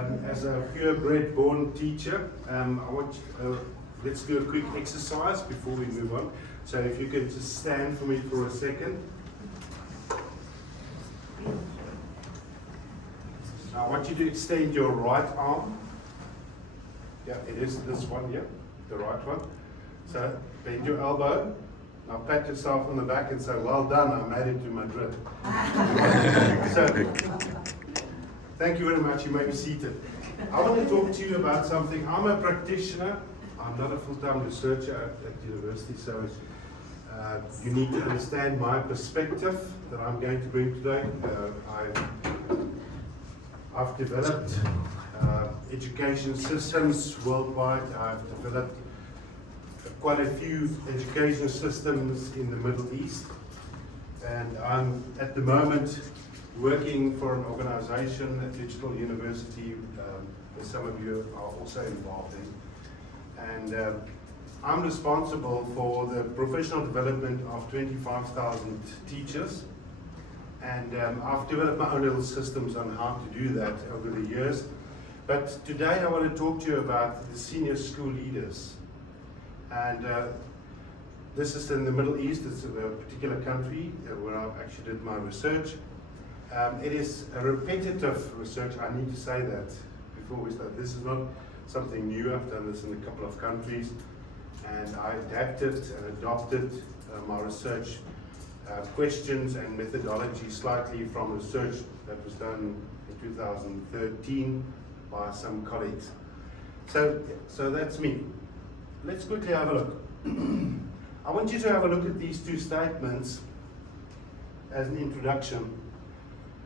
As a purebred born teacher, let's do a quick exercise before we move on. So if you could just stand for me for a second. Now I want you to extend your right arm. Yeah, it is this one here, the right one. So bend your elbow. Now pat yourself on the back and say, well done, I made it to Madrid. So, thank you very much, you may be seated. I want to talk to you about something. I'm a practitioner, I'm not a full-time researcher at university, so you need to understand my perspective that I'm going to bring today. I've developed education systems worldwide. I've developed quite a few education systems in the Middle East, and I'm at the moment working for an organization, a digital university, that some of you are also involved in, and I'm responsible for the professional development of 25,000 teachers, and I've developed my own little systems on how to do that over the years. But today I want to talk to you about the senior school leaders. And this is in the Middle East. It's a particular country where I actually did my research. It is a repetitive research. I need to say that before we start. This is not something new. I've done this in a couple of countries, and I adapted and adopted my research questions and methodology slightly from research that was done in 2013 by some colleagues. So that's me. Let's quickly have a look. I want you to have a look at these two statements as an introduction.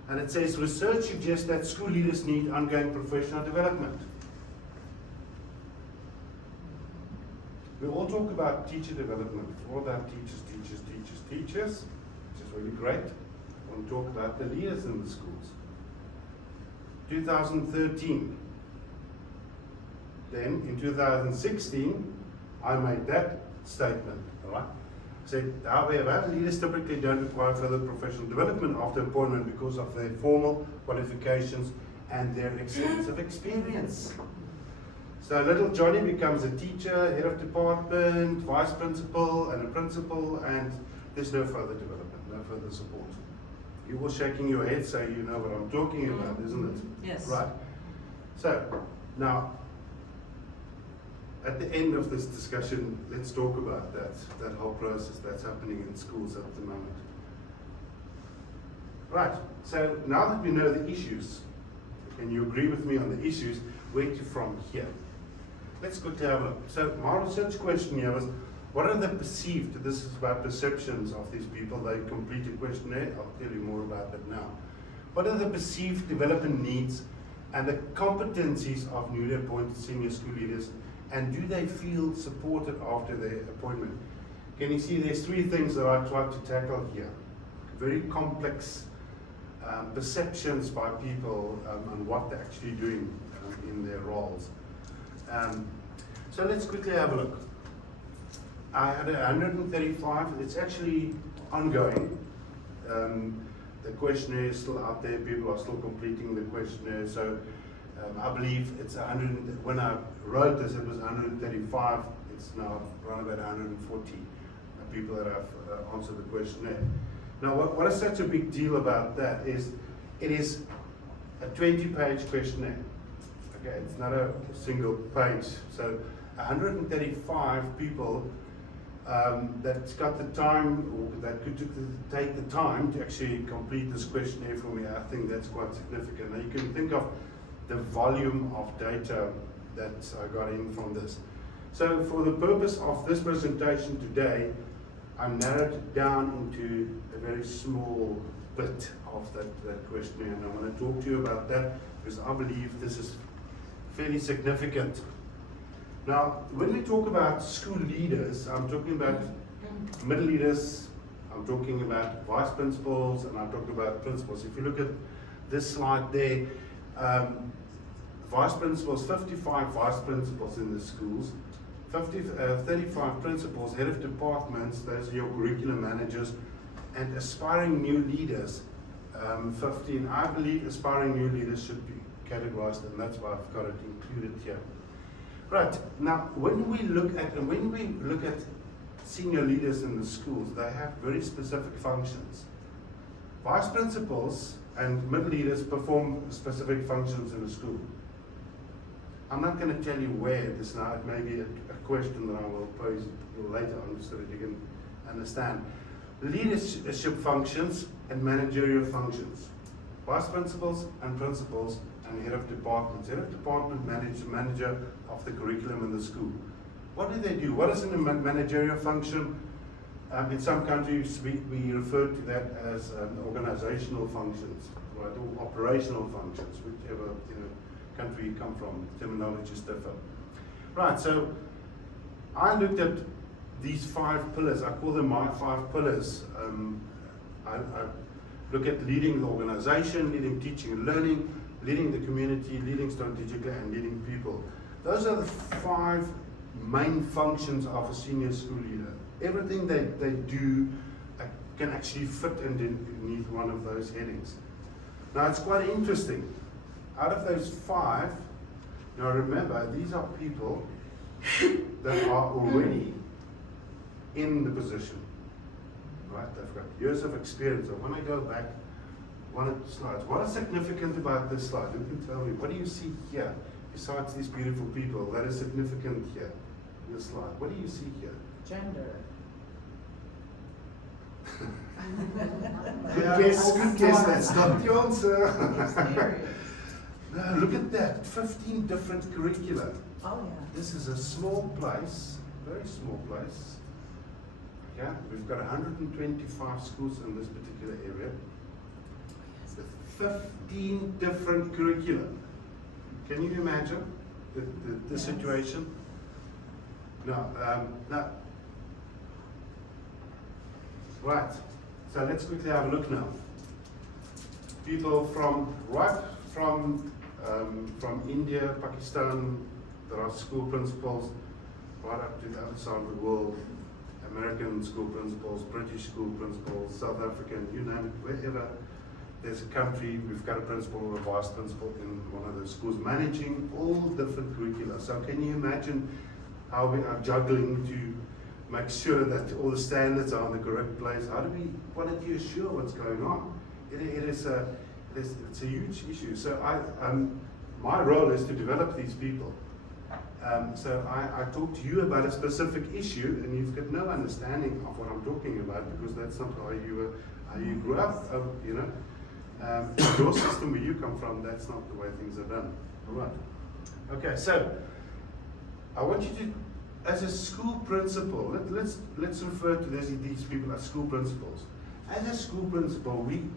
And it says, research suggests that school leaders need ongoing professional development. We all talk about teacher development. It's all about teachers, which is really great. I want to talk about the leaders in the schools. 2013. Then in 2016, I made that statement, all right? Said, however, leaders typically don't require further professional development after appointment because of their formal qualifications and their extensive experience. So little Johnny becomes a teacher, head of department, vice principal, and a principal, and there's no further development, no further support. You're all shaking your head, so you know what I'm talking about, isn't it? Yes. Right. So, now, at the end of this discussion, let's talk about that whole process that's happening in schools at the moment. Right, so now that we know the issues, can you agree with me on the issues, where to from here? Let's quickly have a look. So my research question here was, what are the perceived, this is about perceptions of these people, they complete a questionnaire, I'll tell you more about that now. What are the perceived development needs and the competencies of newly appointed senior school leaders, and do they feel supported after their appointment? Can you see there's three things that I tried to tackle here. Very complex perceptions by people on what they're actually doing in their roles. So let's quickly have a look. I had 135, it's actually ongoing. The questionnaire is still out there, people are still completing the questionnaire, so I believe it's 100, when I wrote this it was 135, it's now around about 140 people that have answered the questionnaire. Now what is such a big deal about that is, it is a 20-page questionnaire. Okay, it's not a single page. So 135 people that's got the time, or that could take the time to actually complete this questionnaire for me. I think that's quite significant. Now you can think of the volume of data that I got in from this. So for the purpose of this presentation today, I narrowed it down into a very small bit of that questionnaire, and I want to talk to you about that because I believe this is fairly significant. Now, when we talk about school leaders, I'm talking about middle leaders, I'm talking about vice principals, and I'm talking about principals. If you look at this slide there, vice principals, 55 vice principals in the schools, 35 principals, head of departments, those are your curriculum managers, and aspiring new leaders, 15. I believe aspiring new leaders should be categorized, and that's why I've got it included here. Right, now when we look at senior leaders in the schools, they have very specific functions. Vice principals and mid-leaders perform specific functions in the school. I'm not going to tell you where this now. It may be a question that I will pose later on so that you can understand. Leadership functions and managerial functions. Vice principals and principals and head of departments. Head of department manager of the curriculum in the school. What do they do? What is in a managerial function? In some countries, we refer to that as organizational functions, right, or operational functions, whichever country you come from. Terminologies differ. Right. So I looked at these 5 pillars. I call them my 5 pillars. I look at leading the organization, leading teaching and learning, leading the community, leading strategically, and leading people. Those are the 5 main functions of a senior school leader. Everything they do can actually fit underneath one of those headings. Now it's quite interesting. Out of those 5, now remember, these are people that are already in the position. Right? They've got years of experience. So when I go back one of the slides, what is significant about this slide? You can tell me, what do you see here, besides these beautiful people, that is significant here in this slide? What do you see here? Gender. Good guess, that's not the answer. No, look at that, 15 different curricula. Oh yeah. This is a small place, very small place. Yeah, we've got 125 schools in this particular area with 15 different curricula. Can you imagine the situation? No, no. Right, so let's quickly have a look now. People from India, Pakistan, there are school principals right up to the other side of the world. American school principals, British school principals, South African, you name it, wherever there's a country, we've got a principal or a vice principal in one of those schools managing all different curricula. So can you imagine how we are juggling to make sure that all the standards are in the correct place? How do we quality assure what's going on? It's a huge issue. So my role is to develop these people. So I talk to you about a specific issue, and you've got no understanding of what I'm talking about because that's not how you grew up. Your system where you come from, that's not the way things are done. All right. Okay. So I want you to, as a school principal, let's refer to these people as school principals. As a school principal, we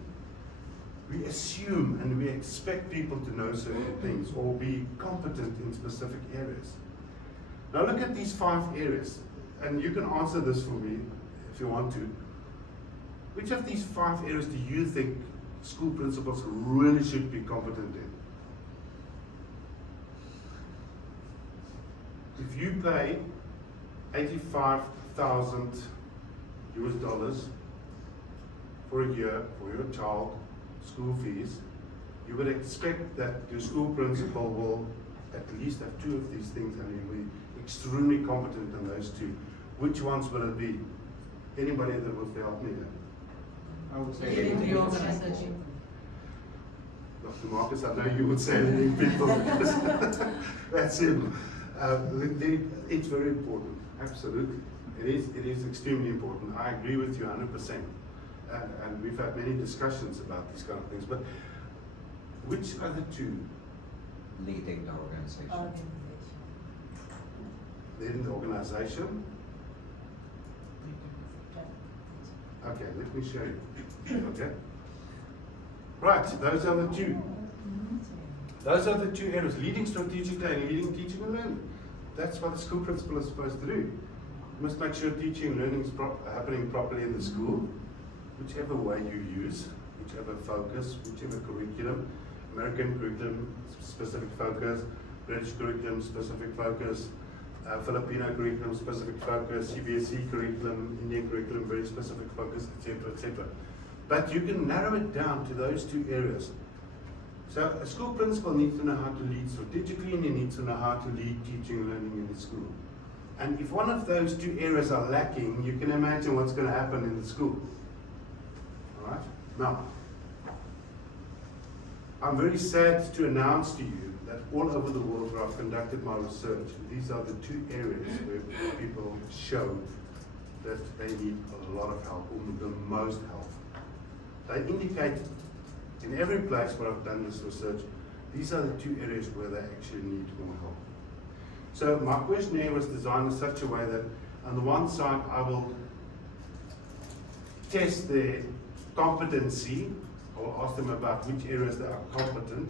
assume and we expect people to know certain things or be competent in specific areas. Now look at these 5 areas, and you can answer this for me if you want to. Which of these 5 areas do you think school principals really should be competent in? If you pay $85,000 for a year for your child, school fees, you would expect that your school principal will at least have 2 of these things and you'll be extremely competent in those 2. Which ones will it be? Anybody that wants to help me there? I would say Leading the organization. Dr. Marcus, I know you would say leading people because that's him. It's very important, absolutely. It is extremely important. I agree with you 100%. And we've had many discussions about these kind of things. But which are the 2? leading the organization. Leading the organization? Okay, let me show you. Okay. Right, those are the 2. Those are the 2 areas, leading strategically and leading teaching and learning. That's what the school principal is supposed to do. You must make sure teaching and learning is happening properly in the school, whichever way you use, whichever focus, whichever curriculum. American curriculum, specific focus. British curriculum, specific focus. Filipino curriculum, specific focus. CBSE curriculum, Indian curriculum, very specific focus, etc., etc. But you can narrow it down to those 2 areas. So a school principal needs to know how to lead strategically, and he needs to know how to lead teaching and learning in the school. And if one of those two areas are lacking, you can imagine what's going to happen in the school. All right? Now, I'm very sad to announce to you that all over the world where I've conducted my research, these are the two areas where people show that they need a lot of help, or the most help. They indicate in every place where I've done this research, these are the two areas where they actually need more help. So my questionnaire was designed in such a way that on the one side I will test their competency. I will ask them about which areas they are competent,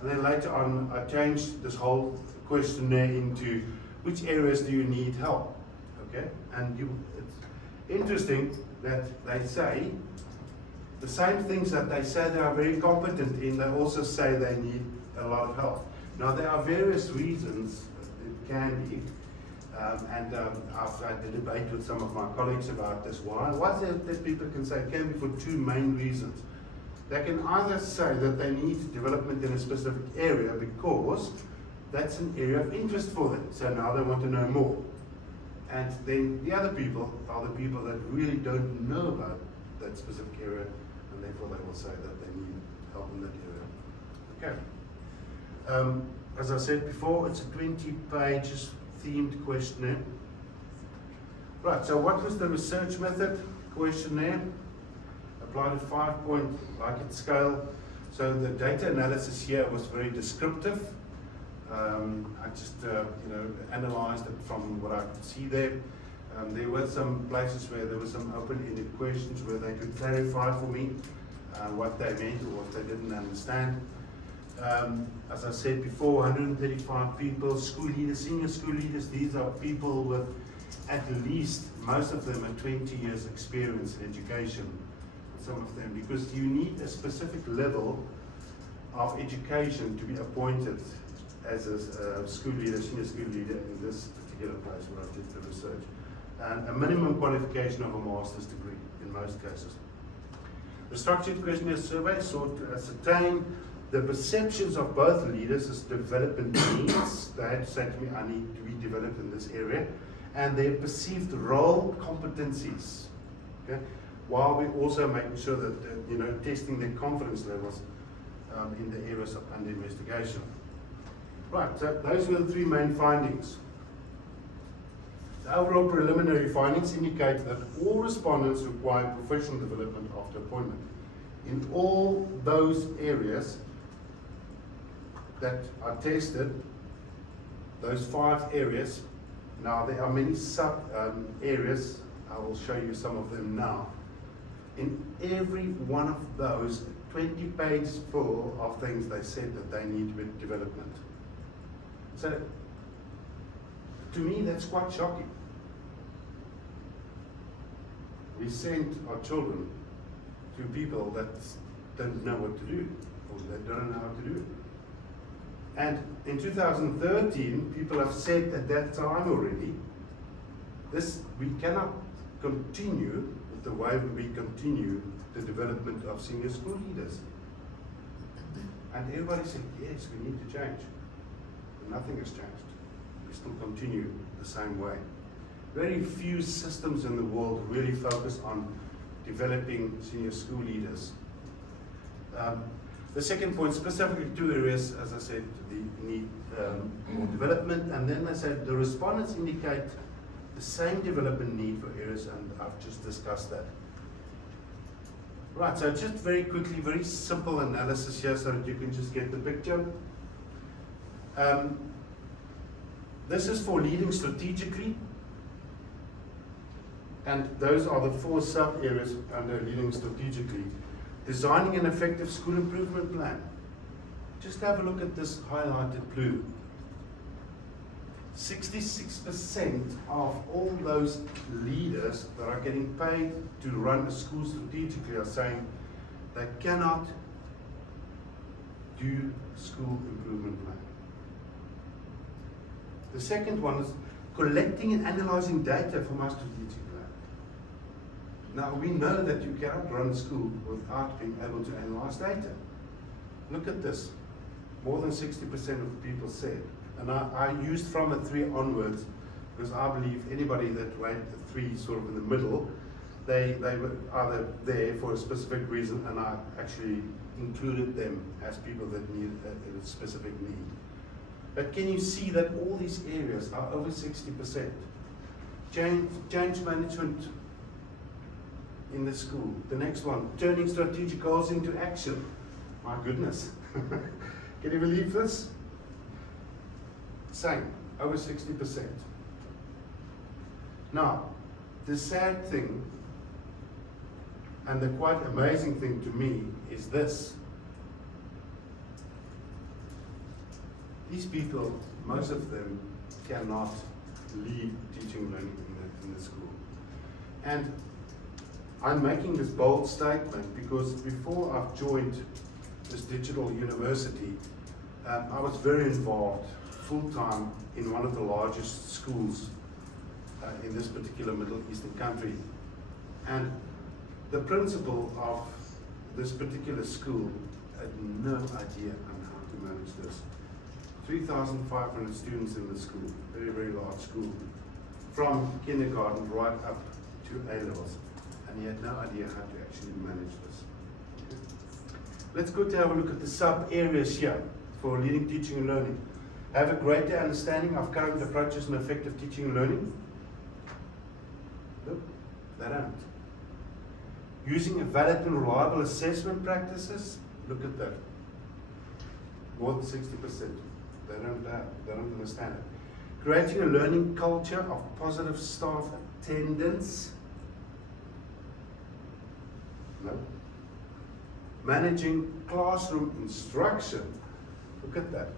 and then later on I changed this whole questionnaire into which areas do you need help, okay? And it's interesting that they say the same things that they say they are very competent in, they also say they need a lot of help. Now there are various reasons it can be, and I've had a debate with some of my colleagues about this. What's it that people can say? It can be for two main reasons. They can either say that they need development in a specific area because that's an area of interest for them, so now they want to know more. And then the other people are the people that really don't know about that specific area, and therefore they will say that they need help in that area. Okay. As I said before, it's a 20 pages themed questionnaire. Right, so what was the research method? Questionnaire. Applied a 5-point Likert scale. So the data analysis here was very descriptive. I just analyzed it from what I could see there. There were some places where there were some open-ended questions where they could clarify for me what they meant or what they didn't understand. As I said before, 135 people, school leaders, senior school leaders. These are people with at least, most of them, 20 years experience in education. Some of them, because you need a specific level of education to be appointed as a school leader, senior school leader in this particular place where I did the research. And a minimum qualification of a master's degree in most cases. The structured questionnaire survey sought to ascertain the perceptions of both leaders as development needs. They had to say to me, I need to be developed in this area, and their perceived role competencies. Okay? While we're also making sure that testing their confidence levels in the areas of under investigation. Right, so those were the three main findings. The overall preliminary findings indicate that all respondents require professional development after appointment. In all those areas that are tested, those 5 areas, now there are many sub areas, I will show you some of them now. In every one of those 20 pages full of things, they said that they need development. So, to me, that's quite shocking. We send our children to people that don't know what to do, or that don't know how to do it. And in 2013, people have said at that time already, we cannot continue with the way we continue the development of senior school leaders. And everybody said, yes, we need to change. And nothing has changed. We still continue the same way. Very few systems in the world really focus on developing senior school leaders. The second point, specifically 2 areas, as I said, the need more development, and then I said the respondents indicate the same development need for areas, and I've just discussed that. Right, so just very quickly, very simple analysis here so that you can just get the picture. This is for leading strategically, and those are the 4 sub-areas under leading strategically. Designing an effective school improvement plan. Just have a look at this highlighted blue. 66% of all those leaders that are getting paid to run a school strategically are saying they cannot do school improvement plan. The second one is collecting and analyzing data from our strategic plan. Now we know that you cannot run a school without being able to analyze data. look at this. More than 60% of the people said, and I used from a 3 onwards, because I believe anybody that ranked a 3 sort of in the middle, they were either there for a specific reason, and I actually included them as people that need a specific need. But can you see that all these areas are over 60%? Change management in the school. The next one, turning strategic goals into action. My goodness. Can you believe this? Same, over 60%. Now, the sad thing, and the quite amazing thing to me, is this. These people, most of them, cannot lead teaching and learning in the school. And I'm making this bold statement because before I've joined this digital university, I was very involved full-time in one of the largest schools in this particular Middle Eastern country. And the principal of this particular school had no idea on how to manage this. 3,500 students in the school, very, very large school, from kindergarten right up to A-levels. And he had no idea how to actually manage this. Let's go to have a look at the sub-areas here for leading teaching and learning. Have a greater understanding of current approaches and effective teaching and learning. Nope, they don't. Using a valid and reliable assessment practices. Look at that. More than 60%. They don't understand it. Creating a learning culture of positive staff attendance. No. Managing classroom instruction. Look at that.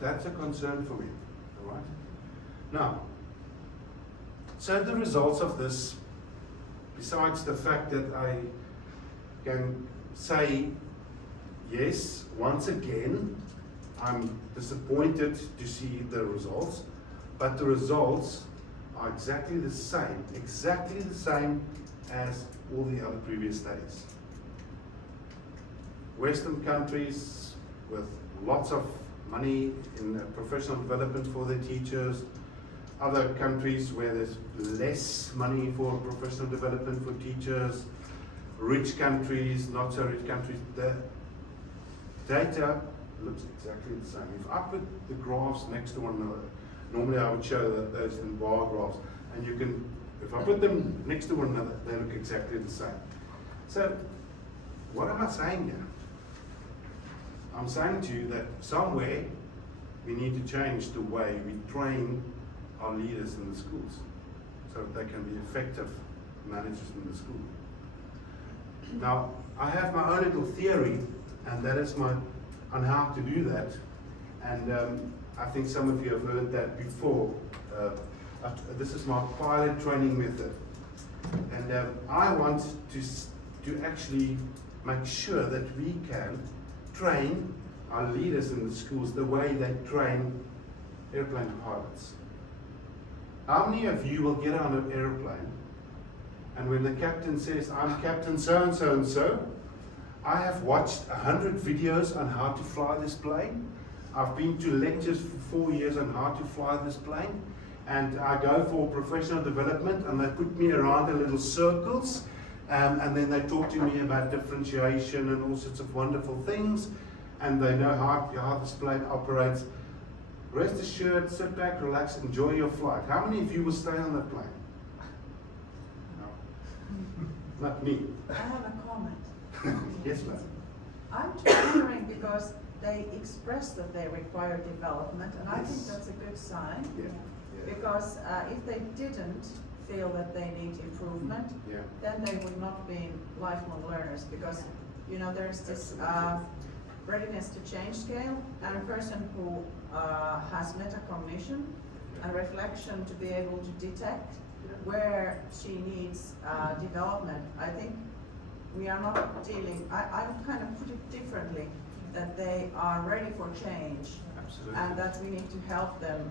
That's a concern for me. All right. Now, so the results of this, besides the fact that I can say, yes, once again, I'm disappointed to see the results, but the results are exactly the same as all the other previous studies. Western countries with lots of money in professional development for their teachers, other countries where there's less money for professional development for teachers, rich countries, not so rich countries, the data looks exactly the same. If I put the graphs next to one another, normally I would show those in bar graphs, and you can, if I put them next to one another, they look exactly the same. So, what am I saying here? I'm saying to you that somewhere we need to change the way we train our leaders in the schools so that they can be effective managers in the school. Now, I have my own little theory, and that is on how to do that. And I think some of you have heard that before. This is my pilot training method. And I want to actually make sure that we can train our leaders in the schools the way they train airplane pilots. How many of you will get on an airplane, and when the captain says, I'm Captain so-and-so and so, I have watched 100 videos on how to fly this plane. I've been to lectures for 4 years on how to fly this plane, and I go for professional development, and they put me around in little circles, and then they talk to me about differentiation and all sorts of wonderful things, and they know how this plane operates. Rest assured, sit back, relax, enjoy your flight. How many of you will stay on that plane? No. Not me. I have a comment. Yes, ma'am. I'm just wondering because they express that they require development, and I think Yes. that's a good sign. Yeah. Yeah. Because if they didn't feel that they need improvement, Yeah. then they would not be lifelong learners. Because there's this readiness to change scale, and a person who has metacognition and reflection to be able to detect where she needs development. I think we are not dealing, I would kind of put it differently, that they are ready for change. Absolutely. And that we need to help them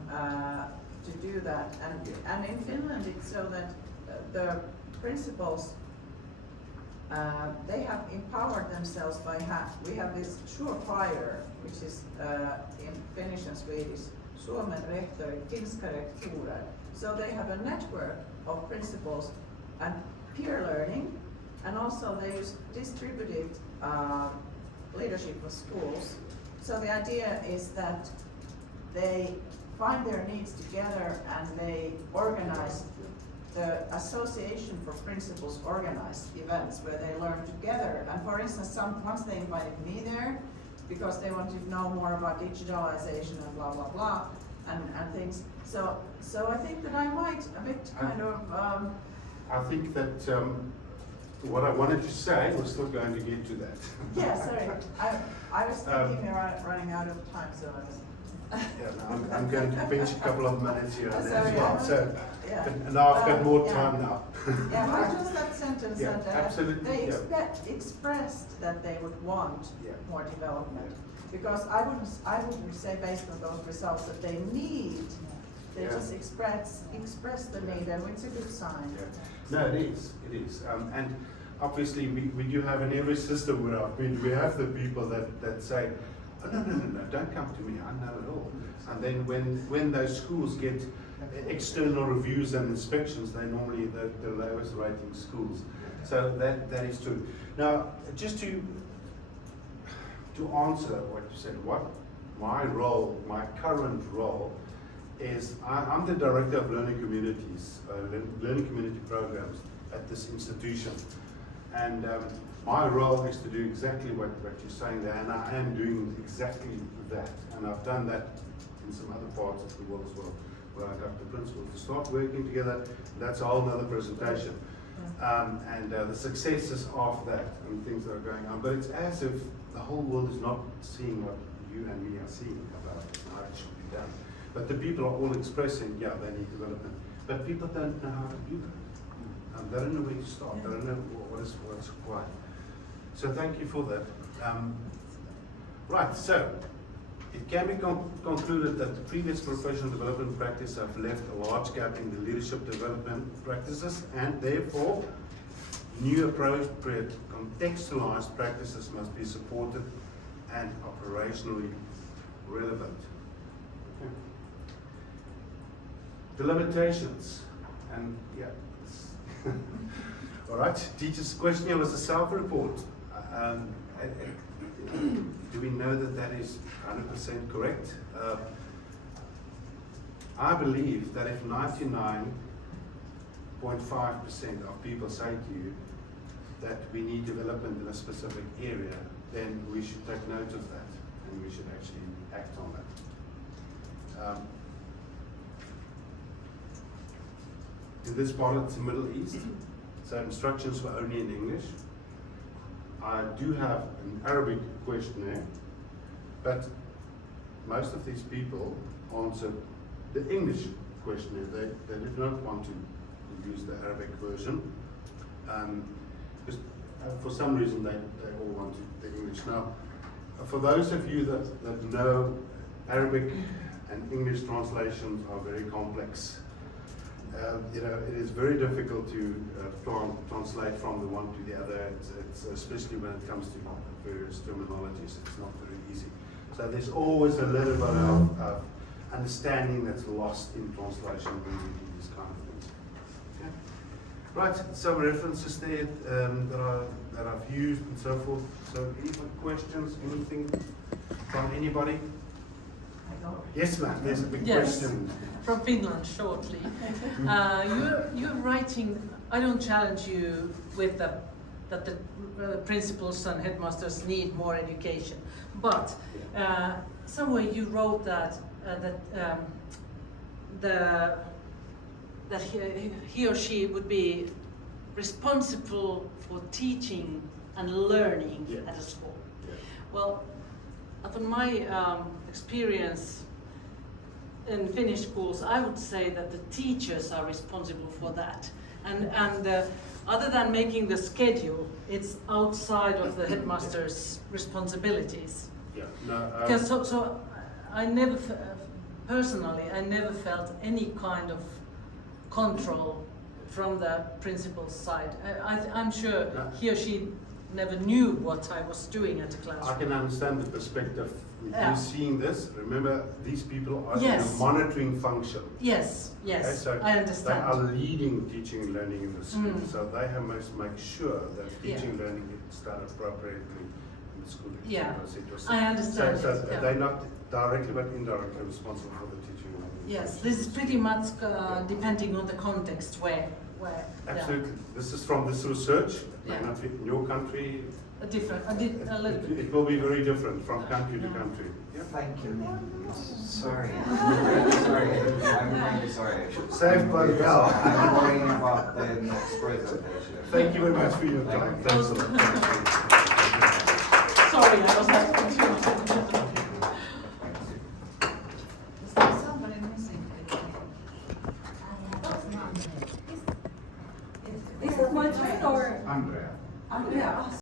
to do that. And in Finland it's so that the principals they have empowered themselves by we have this surefire, which is in Finnish and Swedish, Suomen rehtori, finska rektorer. So they have a network of principals and peer learning, and also they use distributed leadership of schools. So the idea is that they find their needs together and they organize. The Association for Principals organized events where they learn together. And for instance, once they invited me there because they wanted to know more about digitalization and blah, blah, blah, and things. So I think that I might a bit kind of... I think that what I wanted to say, we're still going to get to that. Yeah, sorry. I was thinking we're running out of time, so I was... Yeah, no, I'm going to pinch a couple of minutes here and there as Sorry, well. So yeah. now I've got more Yeah. time now. Yeah, but just that sentence Yeah, that absolutely, they yeah. expressed that they would want Yeah. more development. Because I wouldn't say based on those results that they need, they Yeah. just express the need, and it's a good sign. Yeah. No, it is. And obviously we do have in every system where I've been, we have the people that say, oh, no, don't come to me, I know it all. And then when those schools get external reviews and inspections, they're normally the lowest rating schools. So that is true. Now, just to answer what you said, what my current role is, I'm the director of learning communities, learning community programs at this institution. And my role is to do exactly what you're saying there, and I am doing exactly that. And I've done that in some other parts of the world as well, where I got the principals to start working together. That's a whole nother presentation. And the successes of that and things that are going on. But it's as if the whole world is not seeing what you and me are seeing about how it should be done. But the people are all expressing, yeah, they need development. But people don't know how to do that. They don't know where to start. They don't know what's required. So thank you for that. Right, so it can be concluded that the previous professional development practice have left a large gap in the leadership development practices, and therefore new appropriate contextualized practices must be supported and operationally relevant. Okay. The limitations, and yeah. All right, teacher's questionnaire was a self-report. Do we know that is 100% correct? I believe that if 99.5% of people say to you that we need development in a specific area, then we should take note of that and we should actually act on that. In this part, it's the Middle East, so instructions were only in English. I do have an Arabic questionnaire, but most of these people answered the English questionnaire. They did not want to use the Arabic version. Because for some reason they all wanted the English. Now, for those of you that know, Arabic and English translations are very complex. It is very difficult to translate from the one to the other. It's especially when it comes to various terminologies, it's not very easy. So there's always a little bit of understanding that's lost in translation when we do these kind of things. Okay. Right, some references there that I've used and so forth. So any questions, anything from anybody? Yes, ma'am, there's a big question. From Finland, shortly. You're writing, I don't challenge you with that the principals and headmasters need more education, but somewhere you wrote that he or she would be responsible for teaching and learning at a school. Yeah. Well, upon my experience in Finnish schools, I would say that the teachers are responsible for that. And other than making the schedule, it's outside of the headmaster's responsibilities. Yeah. No. Because so I never, personally, I never felt any kind of control from the principal's side. I'm sure Yeah. he or she never knew what I was doing at the I classroom. can understand the perspective. If Yeah. you're seeing this, remember, these people are in Yes. a monitoring function. Yes, Okay, yes, so I They are understand. leading teaching and learning in the school, Mm. so they must make sure that Yeah. teaching and learning gets done appropriately in the school. Yeah. etc. I understand So it, yeah. they're not directly but indirectly responsible for the teaching and learning. Yes, this is pretty much depending on the context where, yeah. Absolutely. This is from this research. It may Yeah. not fit in your country. A different, a little bit. It will be very different from country to Yeah. country. Yeah. Thank you. Sorry. Sorry. I'm really sorry. Saved by the bell. I'm worrying about the next presentation. Thank you very much for your time. Thanks a lot. Thank you.